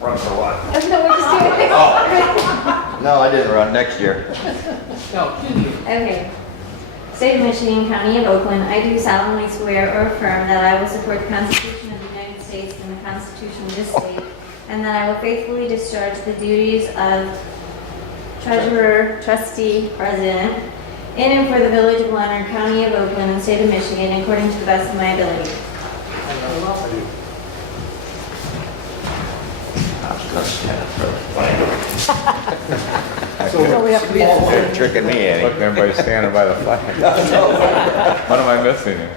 Run for what? No, we're just doing it. Oh. No, I didn't run next year. No, 2 years. Okay. State of Michigan, County of Oakland, I do solemnly swear or affirm that I will support the Constitution of the United States and the Constitution of this state, and that I will faithfully discharge the duties of Treasurer, Trustee, President, in and for the Village of Leonard, County of Oakland, and State of Michigan, according to the best of my ability. So we have to be They're tricking me, Annie. Look, everybody's standing by the flag. What am I missing here?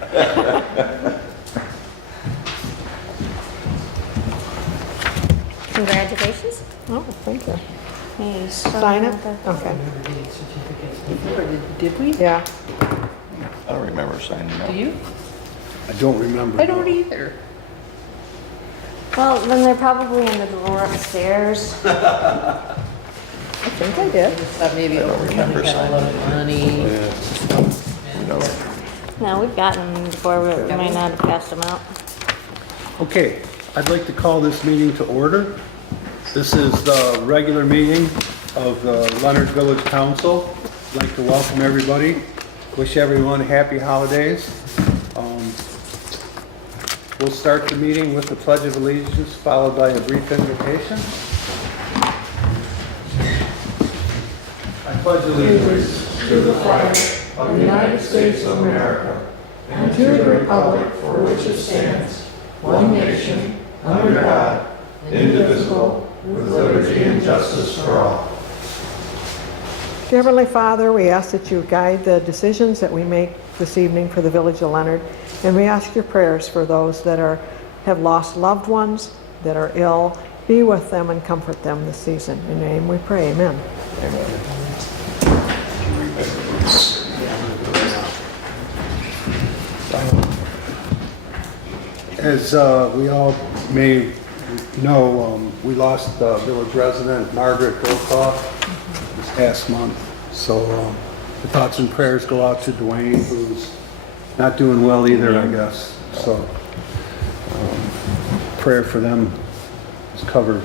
Congratulations. Oh, thank you. Hey, Sign it? Okay. Remember getting certificates before, did we? Yeah. I don't remember signing Do that. you? I don't remember. I don't either. Well, then they're probably in the drawer upstairs. I think I did. I just thought maybe remember overcoming had a lot of money. No, we've gotten them before, we might not have passed them out. Okay, I'd like to call this meeting to order. This is the regular meeting of the Leonard Village Council. I'd like to welcome everybody. Wish everyone happy holidays. We'll start the meeting with the Pledge of Allegiance, followed by a brief invocation. I pledge allegiance to the flag of the United States of America and to the republic for which it stands, one nation, under God, indivisible, with liberty and justice for all. Dear Heavenly Father, we ask that you guide the decisions that we make this evening for the Village of Leonard, and we ask your prayers for those that have lost loved ones, that are ill. Be with them and comfort them this season. In your name we pray, amen. As we all may know, we lost village resident Margaret Goldkoff this past month. So the thoughts and prayers go out to Dwayne, who's not doing well either, I guess. So prayer for them is covered.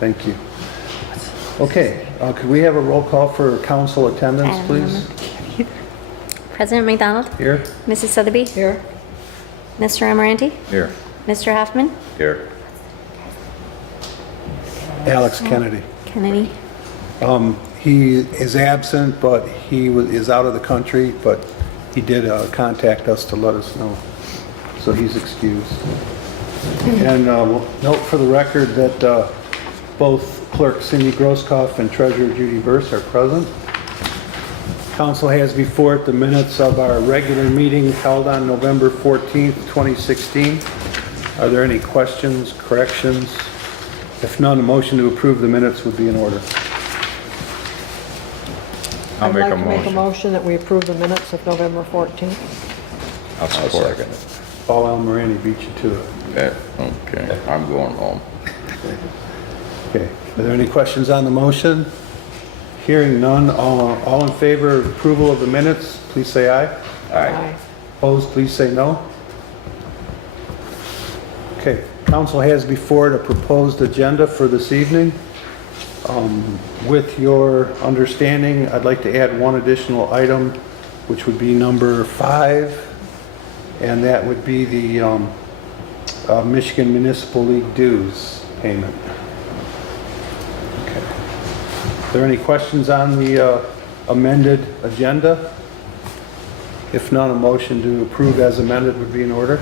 Thank you. Okay, could we have a roll call for council attendance, please? President McDonald, Here? Mrs. Sotheby, Here. Mr. Amaranti, Here. Mr. Hoffman, Here. Alex Kennedy. Kennedy. He is absent, but he is out of the country, but he did contact us to let us know. So he's excused. And we'll note for the record that both Clerk Cindy Grosskopf and Treasurer Judy Burse are present. Council has before it the minutes of our regular meeting held on November 14th, 2016. Are there any questions, corrections? If none, a motion to approve the minutes would be in order. I'll I'd make like a to make a motion. motion that we approve the minutes of November 14th. I'll I'll support. second it. Paul Almirani beat you to it. Yeah, okay, I'm going home. Okay, are there any questions on the motion? Hearing none, all in favor of approval of the minutes, please say aye. Aye. Opposed, please say no. Okay, council has before it a proposed agenda for this evening. With your understanding, I'd like to add one additional item, which would be number 5, and that would be the Michigan Municipal League dues payment. Okay. Are there any questions on the amended agenda? If none, a motion to approve as amended would be in order.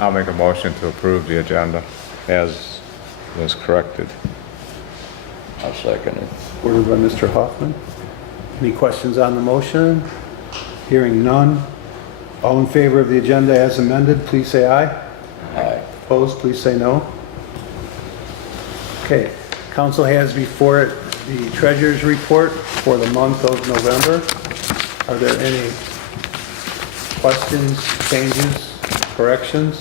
I'll make a motion to approve the agenda as was corrected. I'll second it. Ordered by Mr. Hoffman. Any questions on the motion? Hearing none. All in favor of the agenda as amended, please say aye. Aye. Opposed, please say no. Okay, council has before it the treasurer's report for the month of November. Are there any questions, changes, corrections?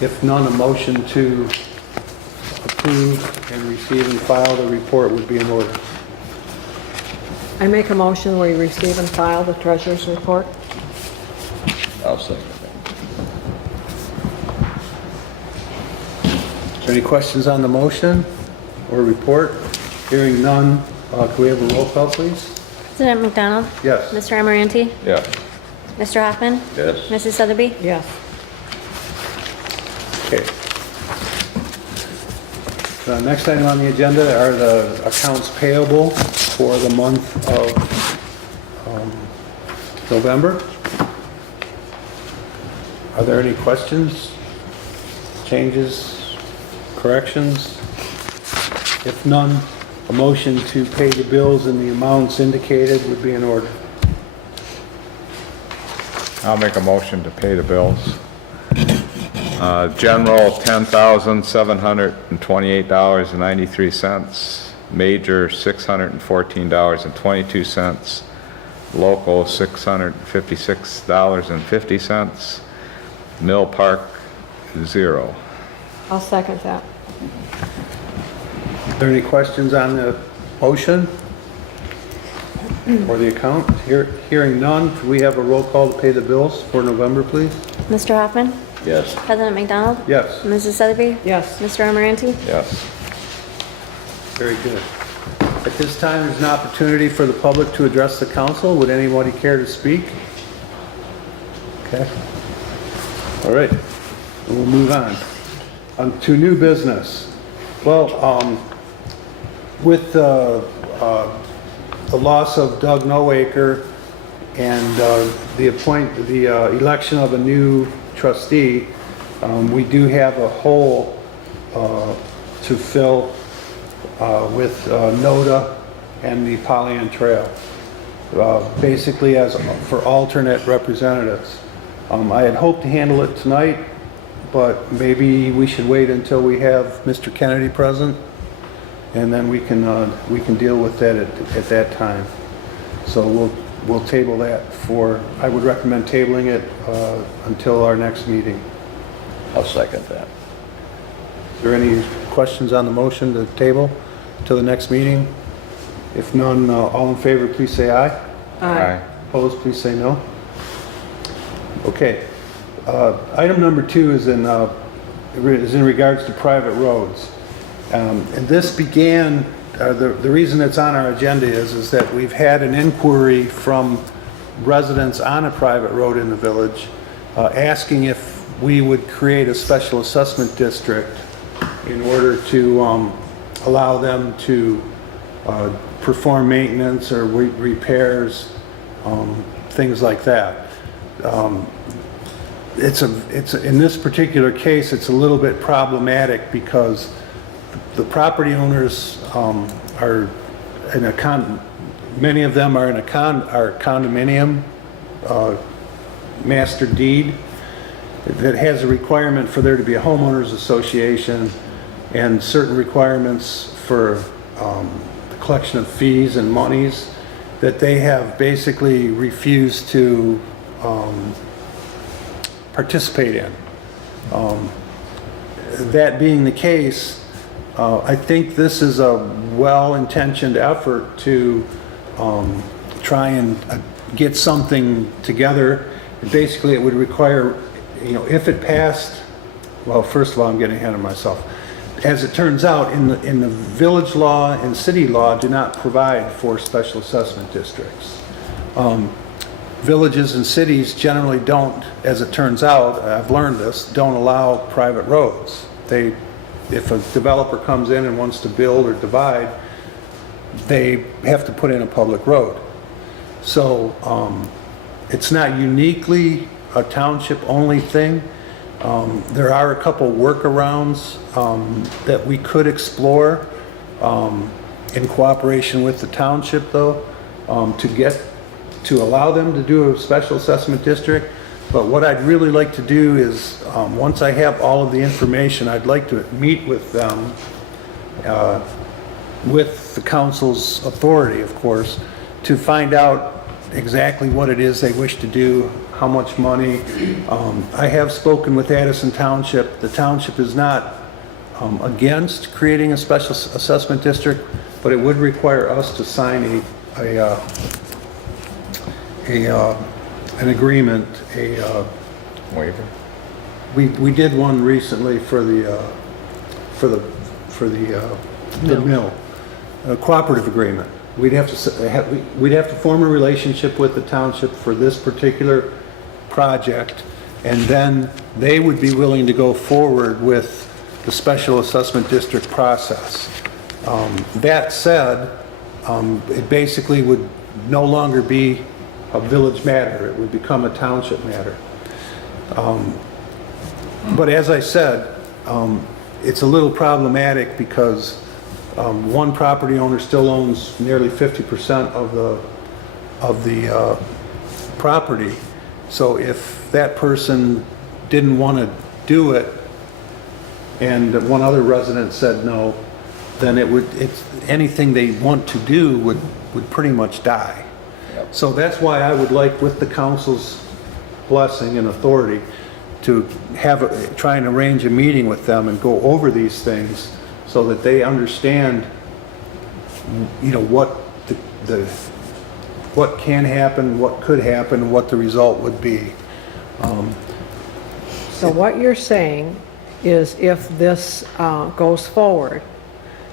If none, a motion to approve and receive and file the report would be in order. I make a motion we receive and file the treasurer's report. I'll second it. Is there any questions on the motion or report? Hearing none, can we have a roll call, please? President McDonald? Yes. Mr. Amaranti? Yes. Mr. Hoffman? Yes. Mrs. Sotheby? Yes. Okay. The next item on the agenda are the accounts payable for the month of November. Are there any questions, changes, corrections? If none, a motion to pay the bills in the amounts indicated would be in order. I'll make a motion to pay the bills. General, $10,728.93. Major, $614.22. Local, $656.50. Mill Park, 0. I'll second that. Are there any questions on the motion or the account? Hearing none, could we have a roll call to pay the bills for November, please? Mr. Hoffman? Yes. President McDonald? Yes, Mrs. Sotheby? Yes. Mr. Amaranti? Yes. very good. At this time, there's an opportunity for the public to address the council. Would anybody care to speak? Okay. All right, we'll move on. To new business. Well, with the loss of Doug Noaker and the election of a new trustee, we do have a hole to fill with NODA and the Pollyant Trail, basically as for alternate representatives. I had hoped to handle it tonight, but maybe we should wait until we have Mr. Kennedy present, and then we can deal with that at that time. So we'll table that I would recommend tabling it until our next meeting. I'll second that. Is there any questions on the motion to table till the next meeting? If none, all in favor, please say aye. Aye. Opposed, please say no. Okay. Item number 2 is in regards to private roads. And this began, the reason it's on our agenda is that we've had an inquiry from residents on a private road in the village asking if we would create a special assessment district in order to allow them to perform maintenance or repairs, things like that. In this particular case, it's a little bit problematic because the property owners are in a many of them are in a condominium master deed that has a requirement for there to be a homeowners association and certain requirements for the collection of fees and monies that they have basically refused to participate in. That being the case, I think this is a well-intentioned effort to try and get something together. Basically, it would require, if it passed, well, first of all, I'm getting ahead of myself. As it turns out, in the village law and city law do not provide for special assessment districts. Villages and cities generally don't, as it turns out, I've learned this, don't allow private roads. If a developer comes in and wants to build or divide, they have to put in a public road. So it's not uniquely a township-only thing. There are a couple workarounds that we could explore in cooperation with the township, though, to allow them to do a special assessment district. But what I'd really like to do is, once I have all of the information, I'd like to meet with them, with the council's authority, of course, to find out exactly what it is they wish to do, how much money. I have spoken with Addison Township. The township is not against creating a special assessment district, but it would require us to sign an agreement, Waiver. we did one recently for for the mill, a cooperative agreement. We'd have to form a relationship with the township for this particular project, and then they would be willing to go forward with the special assessment district process. That said, it basically would no longer be a village matter. It would become a township matter. But as I said, it's a little problematic because one property owner still owns nearly 50% of the property. So if that person didn't want to do it and one other resident said no, then anything they want to do would pretty much die. Yep. So that's why I would like, with the council's blessing and authority, to try and arrange a meeting with them and go over these things so that they understand, what what can happen, what could happen, what the result would be. So what you're saying is if this goes forward,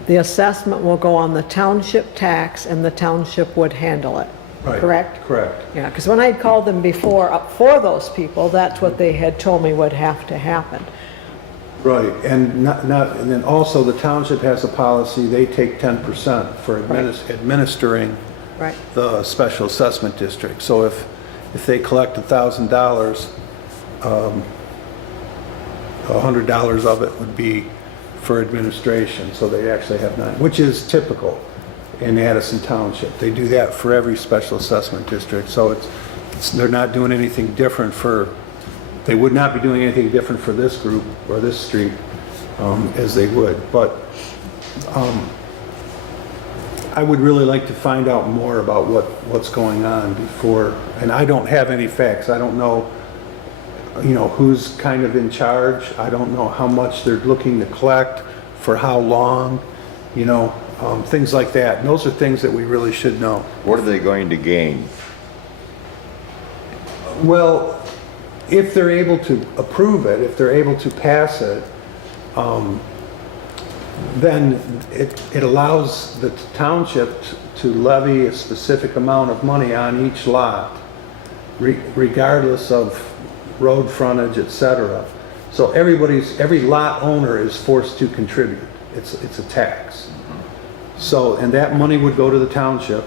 the assessment will go on the township tax and the township would handle it, Right. correct? Correct. Yeah, because when I'd called them before, for those people, that's what they had told me would have to happen. Right, and and then also the township has a policy, they take 10% for administering Right. the special assessment district. So if they collect $1,000, $100 of it would be for administration, so they actually have nine, which is typical in Addison Township. They do that for every special assessment district, so they're not doing anything different they would not be doing anything different for this group or this street as they would. But I would really like to find out more about what's going on before, and I don't have any facts. I don't know, who's kind of in charge. I don't know how much they're looking to collect, for how long, things like that. And those are things that we really should know. What are they going to gain? Well, if they're able to approve it, if they're able to pass it, then it allows the township to levy a specific amount of money on each lot, regardless of road frontage, etc. So every lot owner is forced to contribute. It's a tax. So, and that money would go to the township,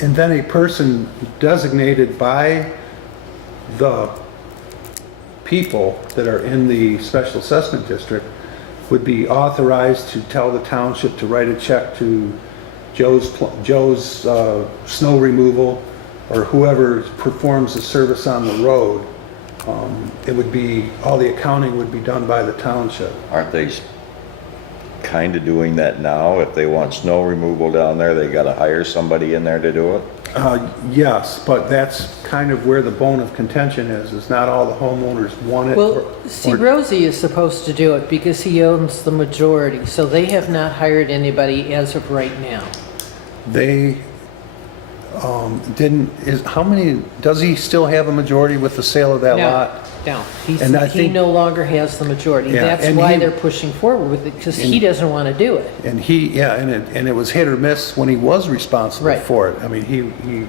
and then a person designated by the people that are in the special assessment district would be authorized to tell the township to write a check to Joe's snow removal, or whoever performs the service on the road. It would be, all the accounting would be done by the township. Aren't they kind of doing that now? If they want snow removal down there, they got to hire somebody in there to do it? Yes, but that's kind of where the bone of contention is not all the homeowners want it. Well, see, Rosie is supposed to do it because he owns the majority, so they have not hired anybody as of right now. They does he still have a majority with the sale of that lot? No, And I he think- no longer has the majority. Yeah, That's and why he- they're pushing forward with it, because he doesn't want to do it. And it was hit or miss when he was responsible Right. for it. I mean, he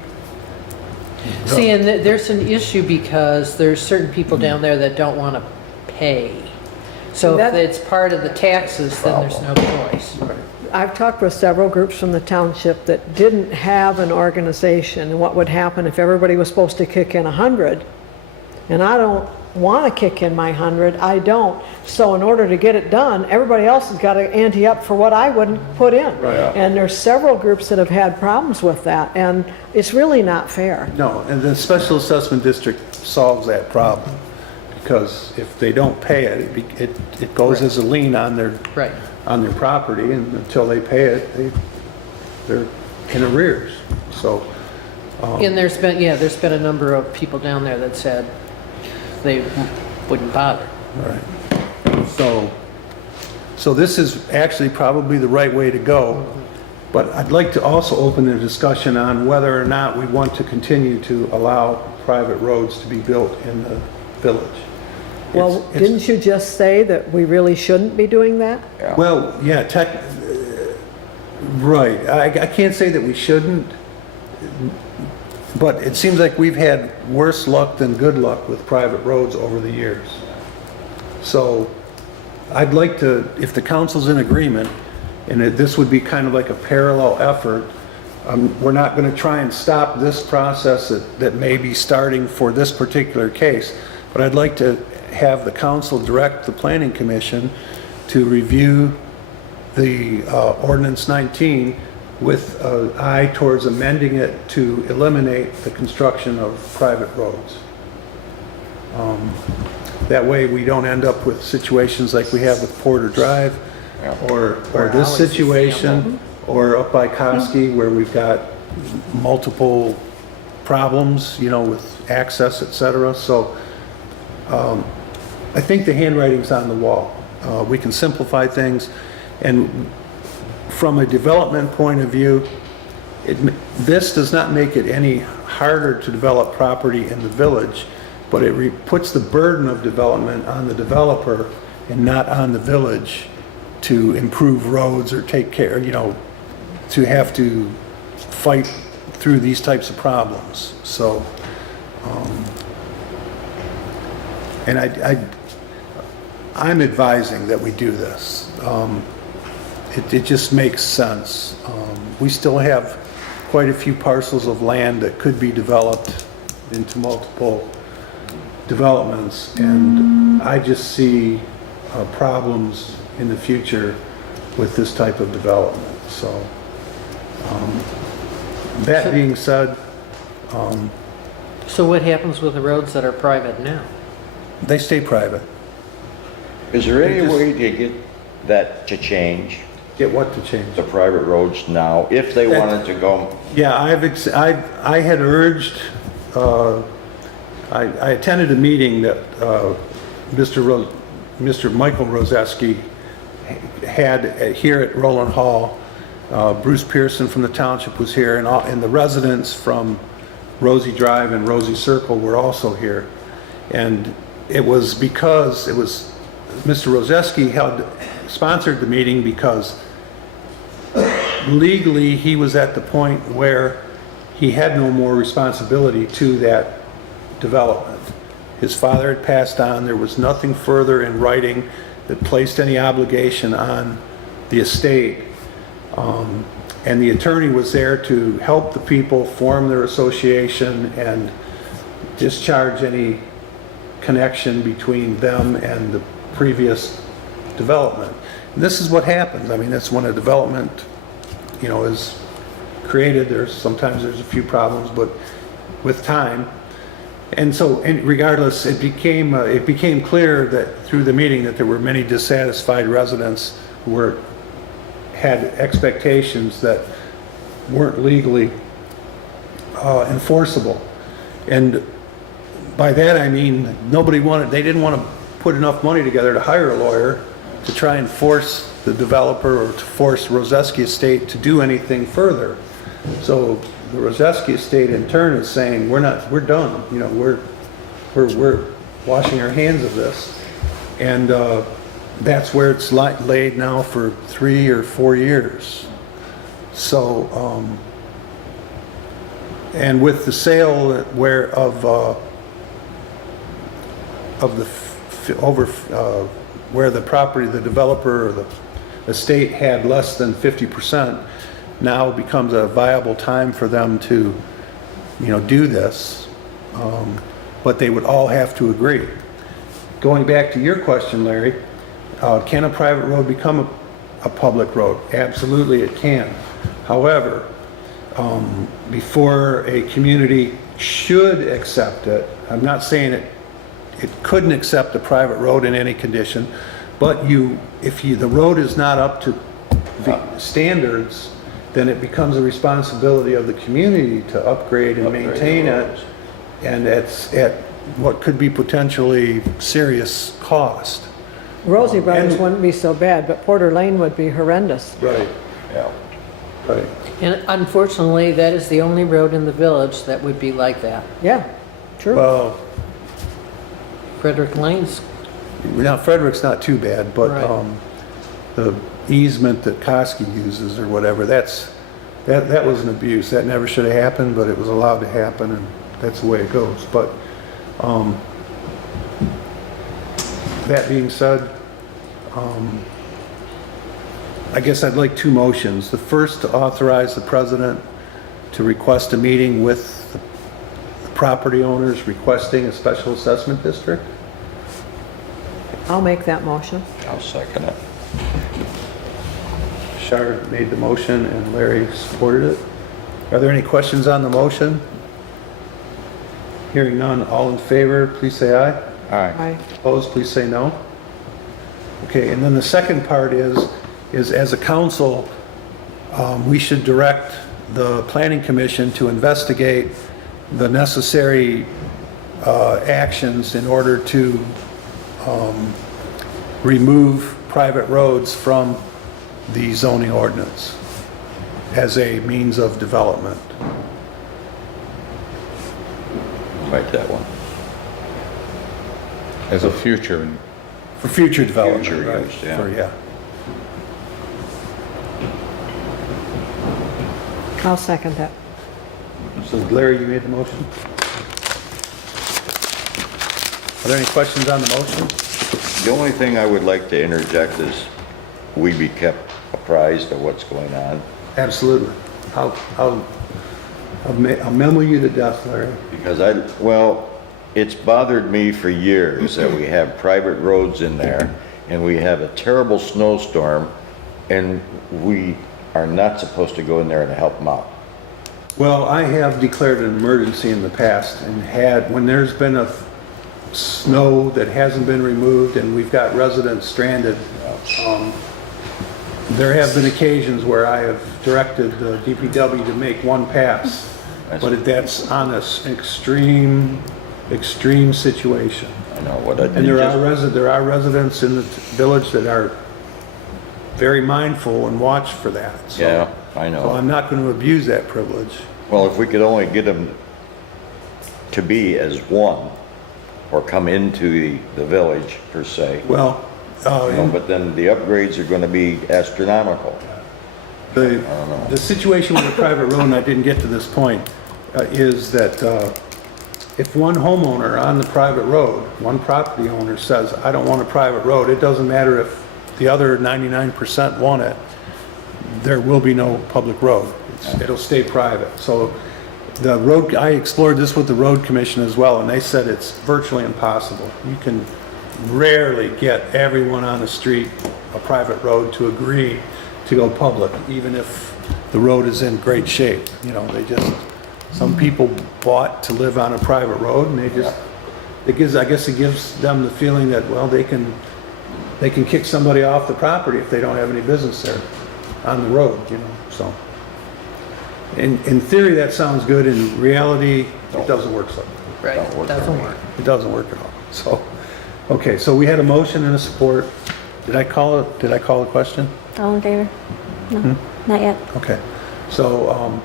See, and there's an issue because there's certain people down there that don't want to pay. So if That- it's part of the taxes, then there's no choice. I've talked with several groups from the township that didn't have an organization, and what would happen if everybody was supposed to kick in 100, and I don't want to kick in my 100, I don't. So in order to get it done, everybody else has got to ante up for what I wouldn't put in. Right. And there's several groups that have had problems with that, and it's really not fair. No, and the special assessment district solves that problem, because if they don't pay it, it goes as a lien on their Right. property, and until they pay it, they're in arrears. So, And there's been a number of people down there that said they wouldn't bother. right. So this is actually probably the right way to go, but I'd like to also open a discussion on whether or not we want to continue to allow private roads to be built in the village. Well, It's- didn't you just say that we really shouldn't be doing that? Yeah. Well, yeah, right. I can't say that we shouldn't, but it seems like we've had worse luck than good luck with private roads over the years. So I'd like to, if the council's in agreement, and this would be kind of like a parallel effort, we're not going to try and stop this process that may be starting for this particular case, but I'd like to have the council direct the planning commission to review the ordinance 19 with an eye towards amending it to eliminate the construction of private roads. That way we don't end up with situations like we have with Porter Drive or this situation or up by Koski where we've got multiple problems, you know, with access, et cetera. So I think the handwriting's on the wall. We can simplify things, and from a development point of view, this does not make it any harder to develop property in the village, but it puts the burden of development on the developer and not on the village to improve roads or take care, you know, to have to fight through these types of problems. So, and I'm advising that we do this. It just makes sense. We still have quite a few parcels of land that could be developed into multiple developments, and I just see problems in the future with this type of development. So, that being said, So what happens with the roads that are private now? they stay private. Is there any It just- way to get that to change, Get what to change? the private roads now, if they wanted to go? Yeah, I had urged, I attended a meeting that Mr. Michael Roseski had here at Roland Hall. Bruce Pearson from the township was here, and the residents from Rosie Drive and Rosie Circle were also here. And it was because Mr. Roseski sponsored the meeting because legally he was at the point where he had no more responsibility to that development. His father had passed on. There was nothing further in writing that placed any obligation on the estate. And the attorney was there to help the people form their association and discharge any connection between them and the previous development. And this is what happens. I mean, that's when a development, you know, is created. Sometimes there's a few problems, but with time. And so, regardless, it became clear that through the meeting that there were many dissatisfied residents who had expectations that weren't legally enforceable. And by that I mean they didn't want to put enough money together to hire a lawyer to try and force the developer or to force Roseski Estate to do anything further. So the Roseski Estate in turn is saying, we're done, you know, we're washing our hands of this. And that's where it's laid now for 3 or 4 years. So, and with the sale where the property, the developer or the estate had less than 50%, now becomes a viable time for them to, you know, do this. But they would all have to agree. Going back to your question, Larry, can a private road become a public road? Absolutely it can. However, before a community should accept it, I'm not saying it couldn't accept a private road in any condition, but if the road is not up to the standards, then it becomes a responsibility of the community to upgrade and maintain it, and at what could be potentially serious cost. Rosie Brothers wouldn't be so bad, but Porter Lane would be horrendous. Right, Yeah. right. And unfortunately, that is the only road in the village that would be like that. Yeah, true. Well, Frederick Lane's Now Frederick's not too bad, but, Right. the easement that Koski uses or whatever, that was an abuse. That never should have happened, but it was allowed to happen, and that's the way it goes. But, that being said, I guess I'd like two motions. The first, to authorize the president to request a meeting with the property owners requesting a special assessment district. I'll make that motion. I'll second it. Shar made the motion and Larry supported it. Are there any questions on the motion? Hearing none, all in favor, please say aye. Aye. Aye. Opposed, please say no. Okay, and then the second part is as a council, we should direct the planning commission to investigate the necessary actions in order to remove private roads from the zoning ordinance as a means of development. Like that one. As a future, For future development, Future right? use, yeah. Yeah. I'll second that. So Larry, you made the motion? Are there any questions on the motion? The only thing I would like to interject is we be kept apprised of what's going on. Absolutely. I'll memo you to death, Larry. Because it's bothered me for years that we have private roads in there and we have a terrible snowstorm and we are not supposed to go in there and help them out. Well, I have declared an emergency in the past and when there's been a snow that hasn't been removed and we've got residents stranded, there have been occasions where I have directed the DPW to make one pass, but that's on an extreme situation. I know what I And there are residents in the village that are very mindful and watch for that. So- Yeah, I So know. I'm not going to abuse that privilege. Well, if we could only get them to be as one or come into the village per se. Well, But then the upgrades are gonna be astronomical. the situation with the private road, and I didn't get to this point, is that if one homeowner on the private road, one property owner says, I don't want a private road, it doesn't matter if the other 99% want it, there will be no public road. It'll stay private. So the road, I explored this with the road commission as well, and they said it's virtually impossible. You can rarely get everyone on the street, a private road, to agree to go public, even if the road is in great shape. You know, some people bought to live on a private road, and I guess it gives them the feeling that, well, they can kick somebody off the property if they don't have any business there on the road, you know, so. In theory, that sounds good. In reality, it doesn't work so. Right, doesn't work. It doesn't work at all. So, okay, so we had a motion and a support. Did I call a question? All in favor? No, not yet. Okay. So,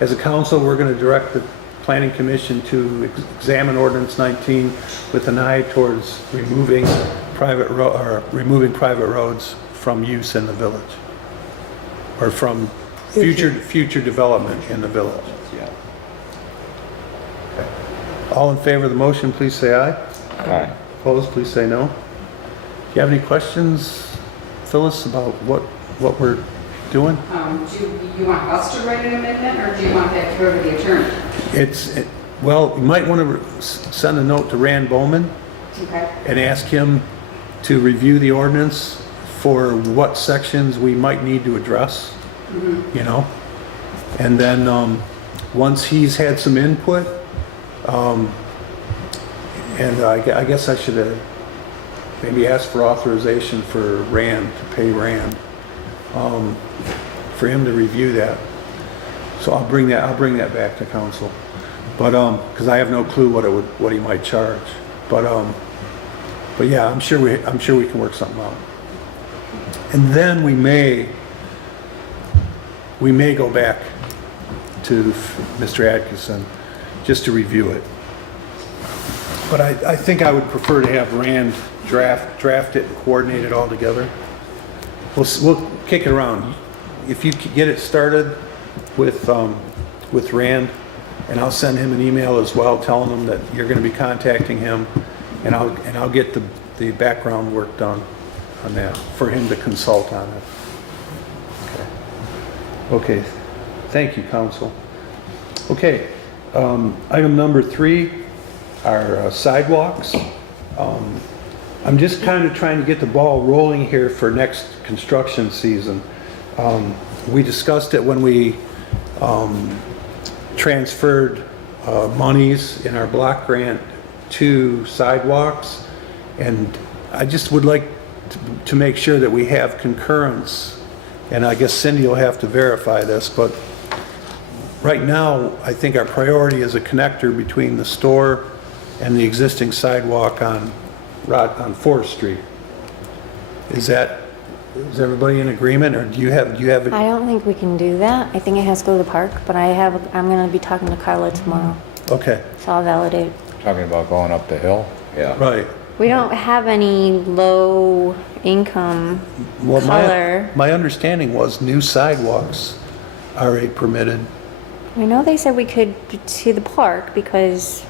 as a council, we're going to direct the planning commission to examine ordinance 19 with an eye towards removing private roads from use in the village, or from future development in the village. Yeah. All in favor of the motion, please say aye. Aye. Opposed, please say no. Do you have any questions, Phyllis, about what we're doing? Do you want us to write an amendment, or do you want that to go to the attorney? Well, you might want to send a note to Rand Bowman Okay. and ask him to review the ordinance for what sections we might need to address, you know? And then, once he's had some input, and I guess I should maybe ask for authorization for Rand, to pay Rand, for him to review that. So I'll bring that back to council. But, because I have no clue what he might charge. But yeah, I'm sure we can work something out. And then we may go back to Mr. Atkinson just to review it. But I think I would prefer to have Rand draft it and coordinate it all together. We'll kick it around. If you get it started with Rand, and I'll send him an email as well, telling him that you're gonna be contacting him, and I'll get the background work done on that, for him to consult on it. Okay, thank you, council. Okay, item number 3 are sidewalks. I'm just kind of trying to get the ball rolling here for next construction season. We discussed it when we transferred monies in our block grant to sidewalks, and I just would like to make sure that we have concurrence, and I guess Cindy will have to verify this, but right now, I think our priority is a connector between the store and the existing sidewalk on Forest Street. Is everybody in agreement, or do you have it? I don't think we can do that. I think it has to go to the park, but I'm gonna be talking to Carla tomorrow, Okay, so I'll validate. Talking about going up the hill. Yeah. right. We don't have any low income Well, color. my understanding was new sidewalks are permitted. I know they said we could to the park because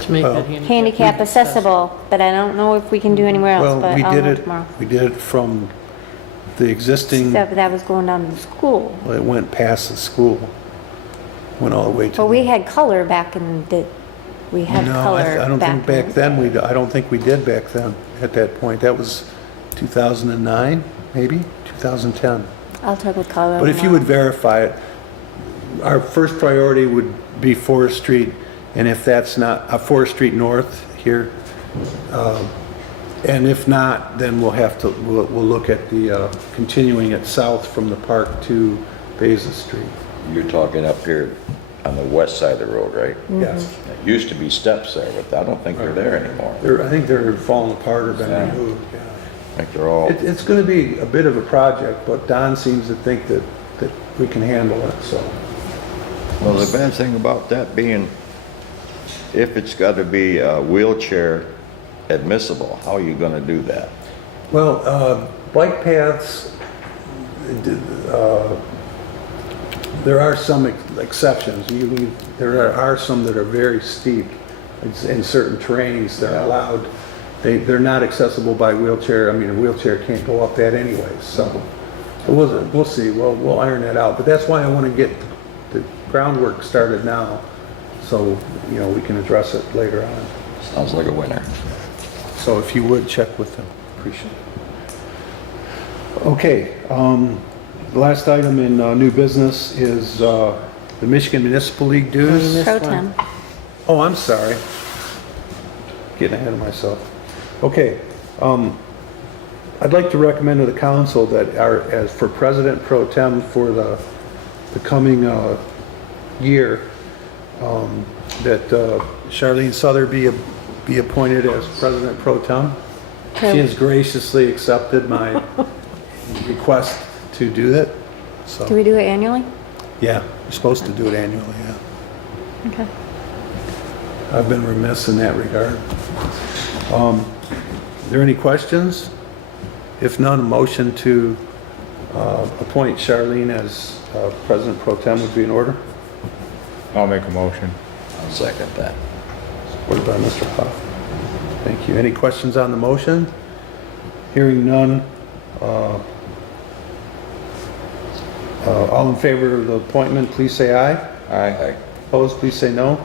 To make that handicap accessible, but I don't know if we can do anywhere else, Well, but we I'll did know it, tomorrow. we did it from the existing, That was going down to the school. it went past the school, went all the way to. But we had color back in the, we had No, color I don't think back in- then, I don't think we did back then, at that point. That was 2009, maybe, 2010. I'll talk with Carla. But if you would verify it, our first priority would be Forest Street, and if that's not, Forest Street North here, and if not, then we'll look at the, continuing it south from the park to Beza Street. You're talking up here on the west side of the road, right? Yes. There used to be steps there, but I don't think they're there anymore. I think they're falling apart or been Yeah. removed, yeah. I think they're all, It's gonna be a bit of a project, but Don seems to think that we can handle it, so. well, the bad thing about that being, if it's got to be wheelchair admissible, how are you going to do that? Well, bike paths, there are some exceptions. There are some that are very steep. In certain terrains, they're allowed, they're not accessible by wheelchair. I mean, a wheelchair can't go up that anyways, so. We'll see, we'll iron that out. But that's why I want to get the groundwork started now, so, we can address it later on. Sounds like a winner. So if you would, check with them, appreciate it. Okay, the last item in new business is the Michigan Municipal League dues. Pro Tem. Oh, I'm sorry. Getting ahead of myself. Okay, I'd like to recommend to the council that as for President Pro Tem for the coming year, that Charlene Souther be appointed as President Pro Tem. She has graciously accepted my request to do that, so. Do we do it annually? Yeah, you're supposed to do it annually, yeah. Okay. I've been remiss in that regard. Are there any questions? If none, a motion to appoint Charlene as President Pro Tem would be in order. I'll make a motion. I'll second that. Supported by Mr. Hoff. Thank you. Any questions on the motion? Hearing none. All in favor of the appointment, please say aye. Aye. Opposed, please say no.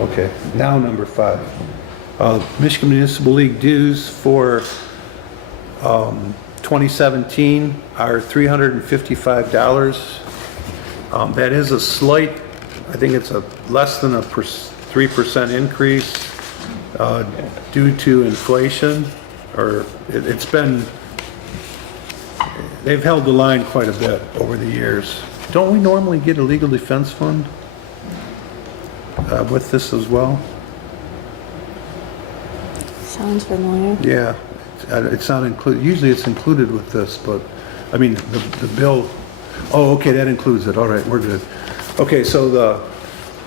Okay, now number 5. Michigan Municipal League dues for 2017 are $355. That is a slight, I think it's a less than a 3% increase due to inflation, or it's been, they've held the line quite a bit over the years. Don't we normally get a legal defense fund with this as well? Sounds familiar. Yeah, it's not included, usually it's included with this, but, I mean, the bill, oh, okay, that includes it, all right, we're good. Okay, so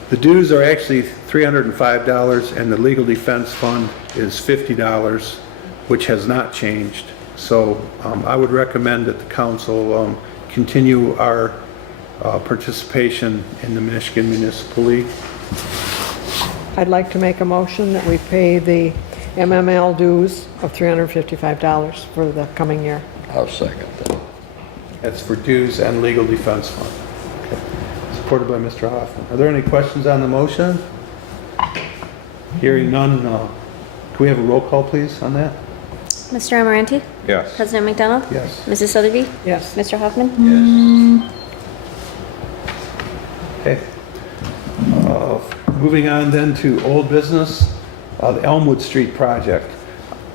The dues are actually $305, and the legal defense fund is $50, which has not changed. So I would recommend that the council continue our participation in the Michigan Municipal League. I'd like to make a motion that we pay the MML dues of $355 for the coming year. I'll second that. That's for dues and legal defense fund. Okay. Supported by Mr. Hoffman. Are there any questions on the motion? Hearing none, can we have a roll call, please, on that? Mr. Amaranti? Yes. President McDonald? Yes. Mrs. Sotheby? Yes. Mr. Hoffman? Okay. Moving on then to old business, the Elmwood Street project.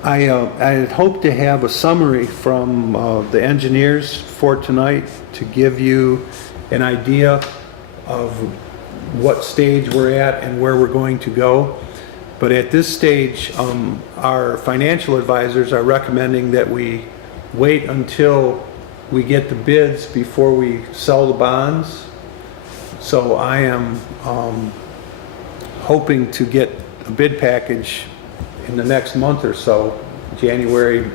I had hoped to have a summary from the engineers for tonight to give you an idea of what stage we're at and where we're going to go. But at this stage, our financial advisors are recommending that we wait until we get the bids before we sell the bonds. So I am hoping to get a bid package in the next month or so, January,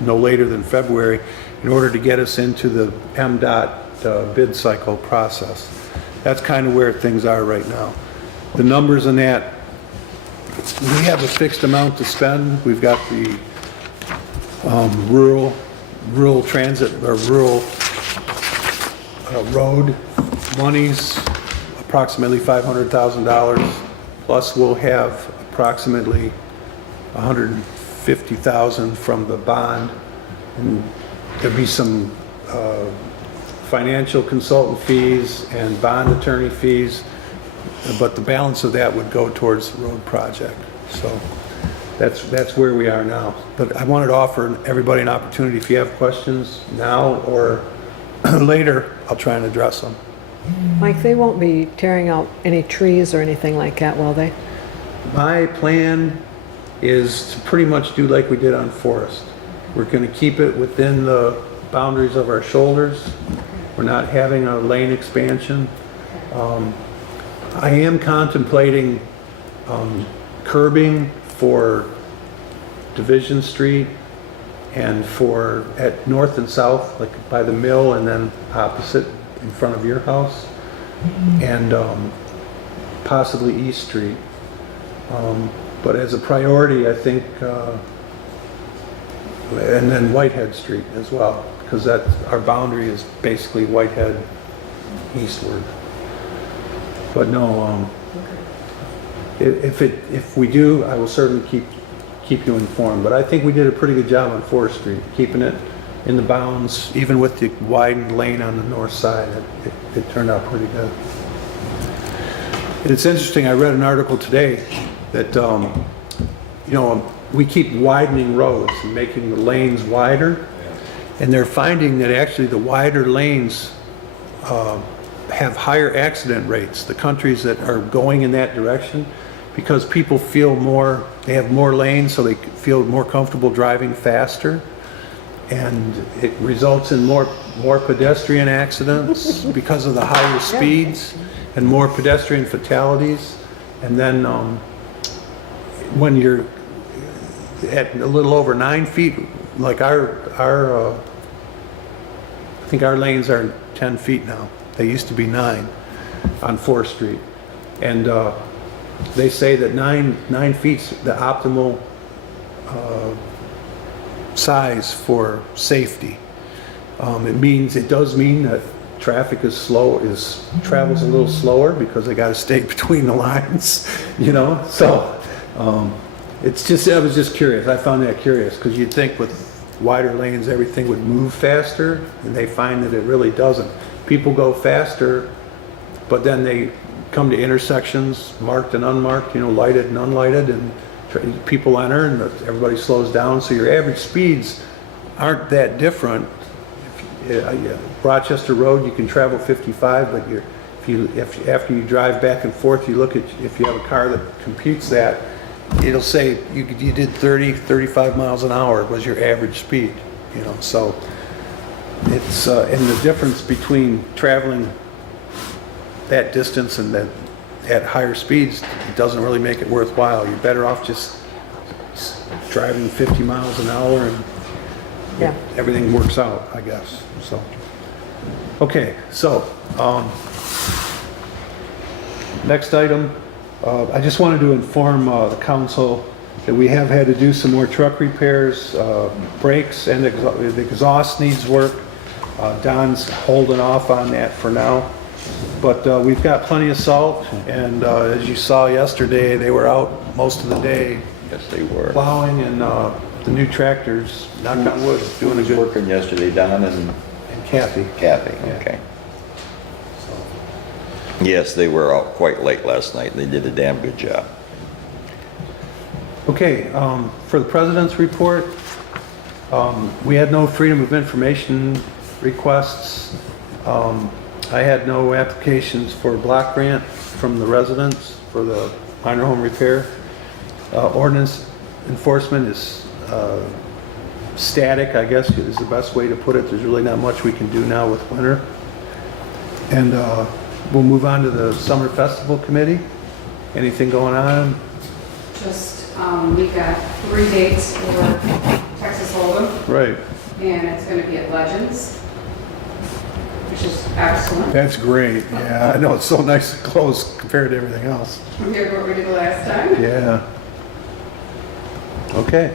no later than February, in order to get us into the MDOT bid cycle process. That's kind of where things are right now. The numbers in that, we have a fixed amount to spend. We've got the rural transit or rural road monies, approximately $500,000, plus we'll have approximately $150,000 from the bond, and there'll be some financial consultant fees and bond attorney fees, but the balance of that would go towards the road project. So that's where we are now. But I wanted to offer everybody an opportunity, if you have questions now or later, I'll try and address them. Mike, they won't be tearing out any trees or anything like that, will they? My plan is to pretty much do like we did on Forest. We're going to keep it within the boundaries of our shoulders. We're not having a lane expansion. I am contemplating curbing for Division Street and for at North and South, like by the mill and then opposite in front of your house, and possibly East Street. But as a priority, I think, and then Whitehead Street as well, because that our boundary is basically Whitehead eastward. But no, if we do, I will certainly keep you informed. But I think we did a pretty good job on 4th Street, keeping it in the bounds, even with the widened lane on the north side. It turned out pretty good. And it's interesting, I read an article today that, we keep widening roads and making the lanes wider, and they're finding that actually the wider lanes have higher accident rates, the countries that are going in that direction, because people feel more, they have more lanes, so they feel more comfortable driving faster, and it results in more pedestrian accidents because of the higher speeds and more pedestrian fatalities. And then when you're at a little over 9 feet, like I think our lanes are 10 feet now. They used to be 9 on 4th Street. And they say that 9 feet's the optimal size for safety. It does mean that traffic travels a little slower because they got to stay between the lines, So I was just curious. I found that curious because you'd think with wider lanes everything would move faster, and they find that it really doesn't. People go faster, but then they come to intersections, marked and unmarked, lighted and unlighted, and people enter and everybody slows down. So your average speeds aren't that different. Rochester Road, you can travel 55, but after you drive back and forth, you look at, if you have a car that computes that, it'll say you did 30, 35 miles an hour was your average speed, So it's, and the difference between traveling that distance and that at higher speeds, it doesn't really make it worthwhile. You're better off just driving 50 miles an hour and Yeah. everything works out, I guess, so. Okay, so, next item, I just wanted to inform the council that we have had to do some more truck repairs, brakes and the exhaust needs work. Don's holding off on that for now, but we've got plenty of salt, and as you saw yesterday, they were out most of the day Yes, they were. plowing, and the new tractors, knock on wood, doing a Who was good, working yesterday, Don and and Kathy. Kathy, Yeah. okay. Yes, they were out quite late last night. They did a damn good job. Okay, for the president's report, we had no freedom of information requests. I had no applications for a block grant from the residents for the minor home repair. Ordinance enforcement is static, I guess is the best way to put it. There's really not much we can do now with winter. And we'll move on to the summer festival committee. Anything going on? Just, we've got 3 dates for Texas Hold'em, Right. and it's gonna be at Legends, which is excellent. That's great. Yeah, I know it's so nice and close compared to everything else. Compared to what we did the last time. Yeah. Okay.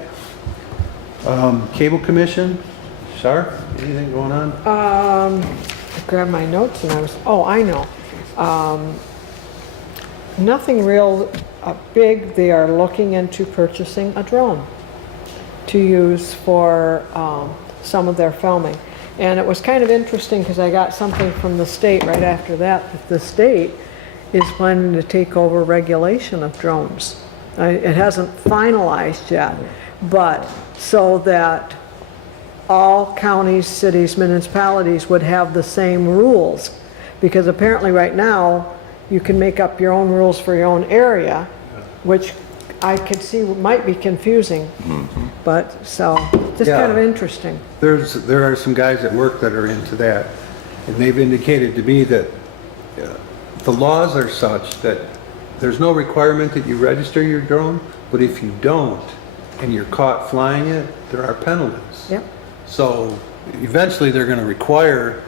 Cable Commission, Shar, anything going on? I grabbed my notes and I know. Nothing real big. They are looking into purchasing a drone to use for some of their filming. And it was kind of interesting because I got something from the state right after that the state is planning to take over regulation of drones. It hasn't finalized yet, but so that all counties, cities, municipalities would have the same rules. Because apparently right now, you can make up your own rules for your own area, which I could see might be confusing. But, so, just kind of Yeah. interesting. There are some guys at work that are into that, and they've indicated to me that the laws are such that there's no requirement that you register your drone, but if you don't, and you're caught flying it, there are penalties. Yep. So eventually they're going to require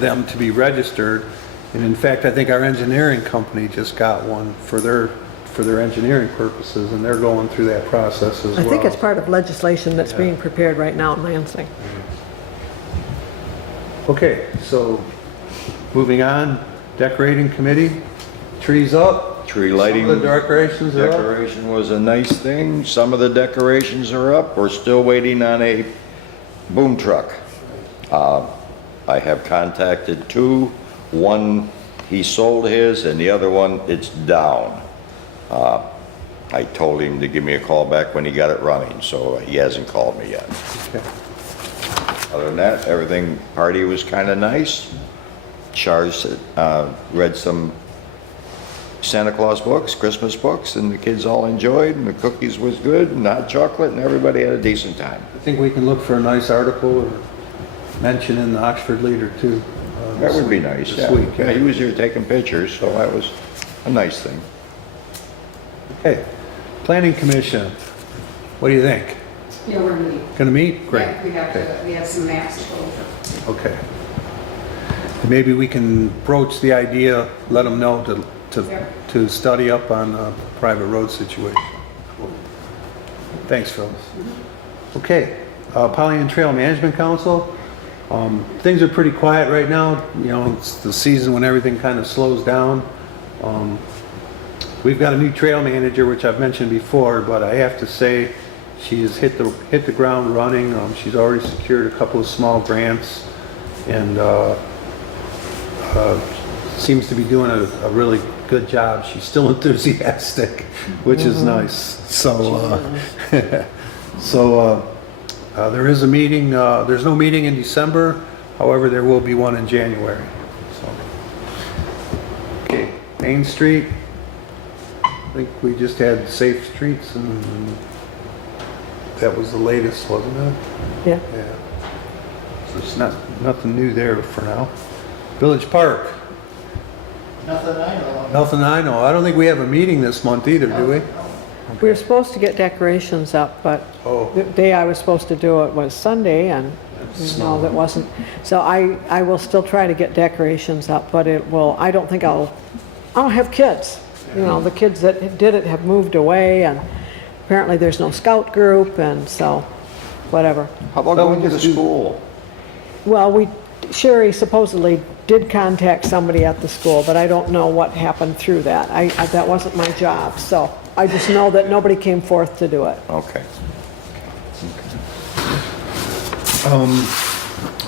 them to be registered. And in fact, I think our engineering company just got one for their engineering purposes, and they're going through that process as well. I think it's part of legislation that's being prepared right now in Lansing. Okay, so moving on, decorating committee, trees up. Tree lighting. Some of the decorations are up. Decoration was a nice thing. Some of the decorations are up. We're still waiting on a boom truck. I have contacted 2. One, he sold his, and the other one, it's down. I told him to give me a call back when he got it running, so he hasn't called me yet. Okay. Other than that, everything, party was kind of nice. Charles read some Santa Claus books, Christmas books, and the kids all enjoyed, and the cookies was good, and hot chocolate, and everybody had a decent time. I think we can look for a nice article or mention in the Oxford Leader too. That would be nice, This yeah. week, Yeah, he was here taking pictures, so that was a nice thing. Okay, Planning Commission, what do you think? Yeah, we're gonna meet. Gonna meet? Great. Yeah, we have Okay. to, we have some maps to go over. Okay. And maybe we can broach the idea, let them know Yep. to study up on private road situation. Thanks, Phyllis. Okay, Pollyant Trail Management Council. Things are pretty quiet right now. You know, it's the season when everything kind of slows down. We've got a new trail manager, which I've mentioned before, but I have to say she has hit the ground running. She's already secured a couple of small grants, and seems to be doing a really good job. She's still enthusiastic, which is nice. So, there is a meeting. There's no meeting in December. However, there will be one in January. So, okay, Main Street. I think we just had Safe Streets, and that was the latest, wasn't it? Yeah. Yeah. So it's nothing new there for now. Village Park. Nothing I know of. Nothing I know. I don't think we have a meeting this month either, do we? We were supposed to get decorations up, but Oh. the day I was supposed to do it was Sunday, and, that wasn't. So I will still try to get decorations up, but I don't think I don't have kids. The kids that did it have moved away, and apparently there's no scout group, and so, whatever. How about going to the school? Well, Sherry supposedly did contact somebody at the school, but I don't know what happened through that. That wasn't my job, so I just know that nobody came forth to do it. Okay.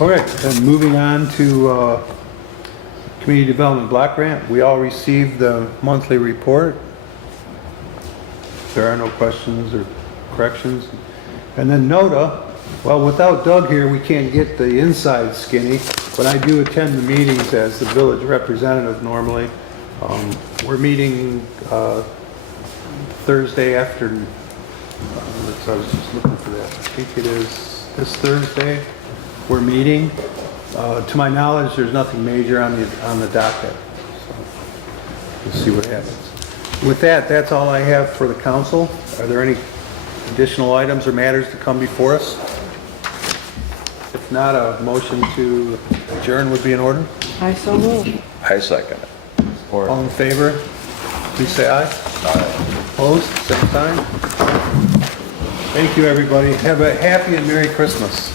All right, then moving on to Community Development Block Grant. We all received the monthly report. There are no questions or corrections. And then NODA, well, without Doug here, we can't get the inside skinny, but I do attend the meetings as the village representative normally. We're meeting Thursday afternoon. I was just looking for that. I think it is this Thursday. We're meeting. To my knowledge, there's nothing major on the docket. So we'll see what happens. With that, that's all I have for the council. Are there any additional items or matters to come before us? If not, a motion to adjourn would be in order. I so move. I second it. All in favor, please say aye. Aye. Opposed, same sign. Thank you, everybody. Have a happy and Merry Christmas.